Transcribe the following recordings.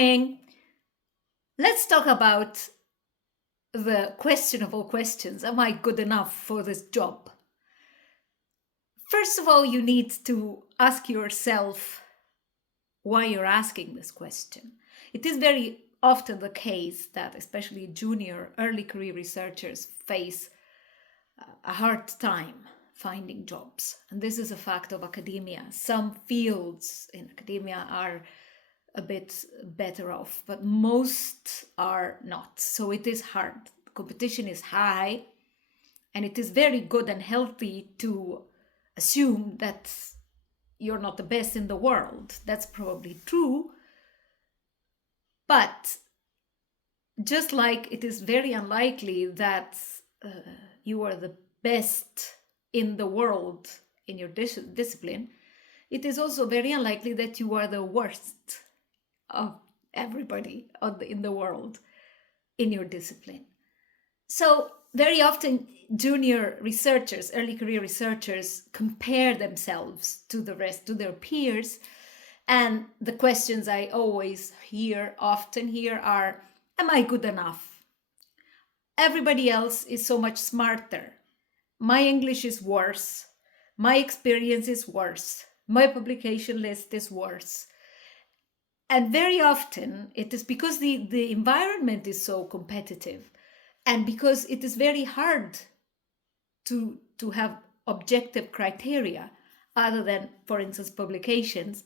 morning. Let's talk about the question of all questions. Am I good enough for this job? First of all, you need to ask yourself why you're asking this question. It is very often the case that especially junior, early career researchers face a hard time finding jobs. And this is a fact of academia. Some fields in academia are a bit better off, but most are not. So it is hard. Competition is high, and it is very good and healthy to assume that you're not the best in the world. That's probably true. But just like it is very unlikely that you are the best in the world in your discipline, it is also very unlikely that you are the worst of everybody in the world in your discipline. So very often junior researchers, early career researchers, compare themselves to the rest, to their peers. And the questions I always often hear are, am I good enough? Everybody else is so much smarter. My English is worse. My experience is worse. My publication list is worse. And very often it is because the environment is so competitive and because it is very hard to have objective criteria other than, for instance, publications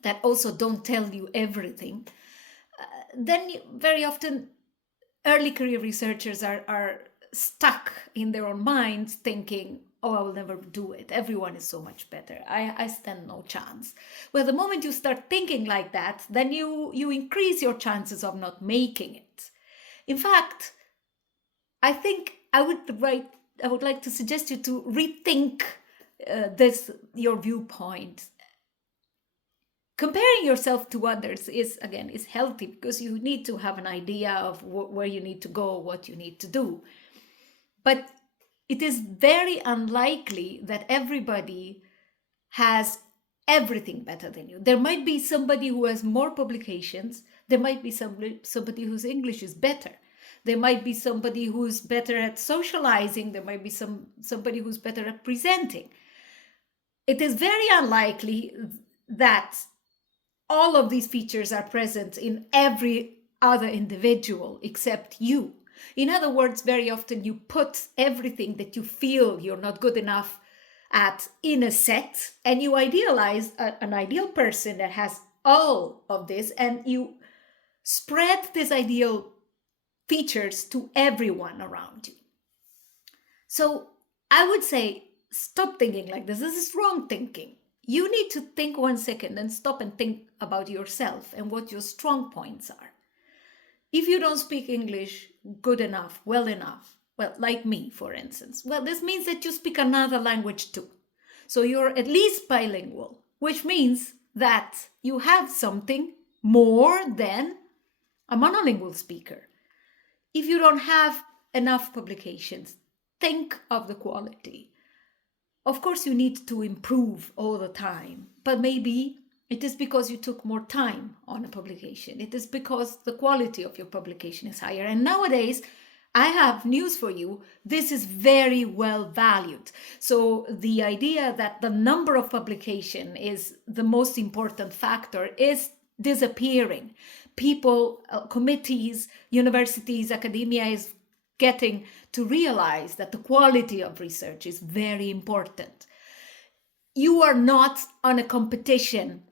that also don't tell you everything. Then very often early career researchers are stuck in their own minds thinking, oh, I will never do it. Everyone is so much better. I stand no chance. Well, the moment you start thinking like that, then you increase your chances of not making it. In fact, I think I would like to suggest you to rethink your viewpoint. Comparing yourself to others is healthy because you need to have an idea of where you need to go, what you need to do. But it is very unlikely that everybody has everything better than you. There might be somebody who has more publications. There might be somebody whose English is better. There might be somebody who's better at socializing. There might be somebody who's better at presenting. It is very unlikely that all of these features are present in every other individual except you. In other words, very often you put everything that you feel you're not good enough at in a set, and you idealize an ideal person that has all of this, and you spread these ideal features to everyone around you. So I would say, stop thinking like this. This is wrong thinking. You need to think 1 second and stop and think about yourself and what your strong points are. If you don't speak English good enough, well enough, well, like me, for instance, well, this means that you speak another language too. So you're at least bilingual, which means that you have something more than a monolingual speaker. If you don't have enough publications, think of the quality. Of course, you need to improve all the time, but maybe it is because you took more time on a publication. It is because the quality of your publication is higher. And nowadays, I have news for you. This is very well valued. So the idea that the number of publication is the most important factor is disappearing. People, committees, universities, academia is getting to realize that the quality of research is very important. You are not on a competition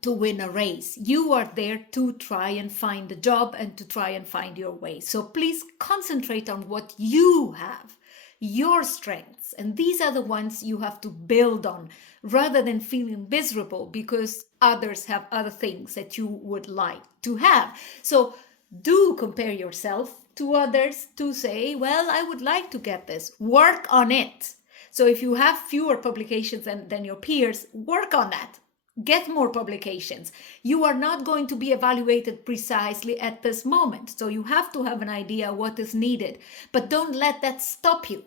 to win a race. You are there to try and find a job and to try and find your way. So please concentrate on what you have, your strengths, and these are the ones you have to build on rather than feeling miserable because others have other things that you would like to have. So do compare yourself to others to say, well, I would like to get this. Work on it. So if you have fewer publications than your peers, work on that. Get more publications. You are not going to be evaluated precisely at this moment. So you have to have an idea what is needed, but don't let that stop you.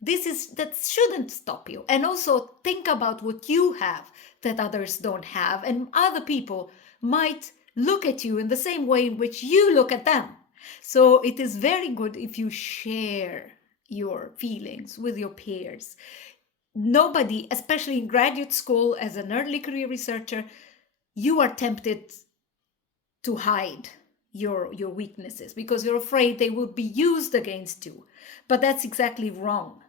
That shouldn't stop you. And also think about what you have that others don't have, and other people might look at you in the same way in which you look at them. So it is very good if you share your feelings with your peers. Nobody, especially in graduate school as an early career researcher, you are tempted to hide your weaknesses because you're afraid they will be used against you. But that's exactly wrong.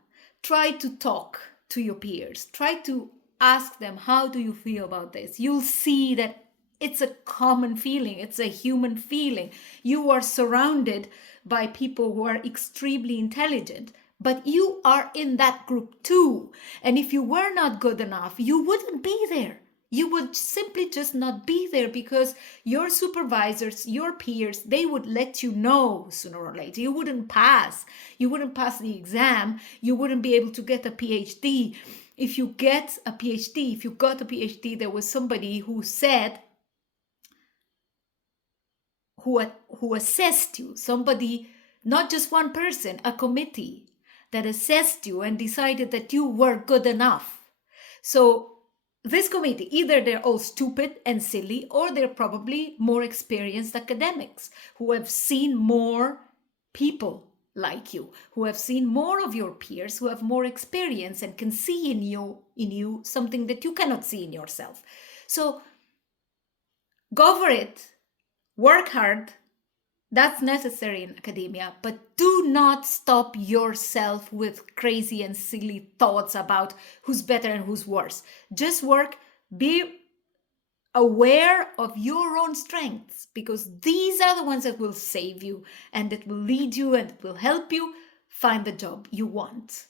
Try to talk to your peers. Try to ask them, how do you feel about this? You'll see that it's a common feeling. It's a human feeling. You are surrounded by people who are extremely intelligent, but you are in that group too. And if you were not good enough, you wouldn't be there. You would simply just not be there because your supervisors, your peers, they would let you know sooner or later. You wouldn't pass. You wouldn't pass the exam. You wouldn't be able to get a PhD. If you get a PhD, if you got a PhD, there was somebody who said, who assessed you, somebody, not just one person, a committee that assessed you and decided that you were good enough. So this committee, either they're all stupid and silly, or they're probably more experienced academics who have seen more people like you, who have seen more of your peers, who have more experience and can see in you something that you cannot see in yourself. So go for it, work hard. That's necessary in academia, but do not stop yourself with crazy and silly thoughts about who's better and who's worse. Just work, be aware of your own strengths, because these are the ones that will save you and that will lead you and will help you find the job you want.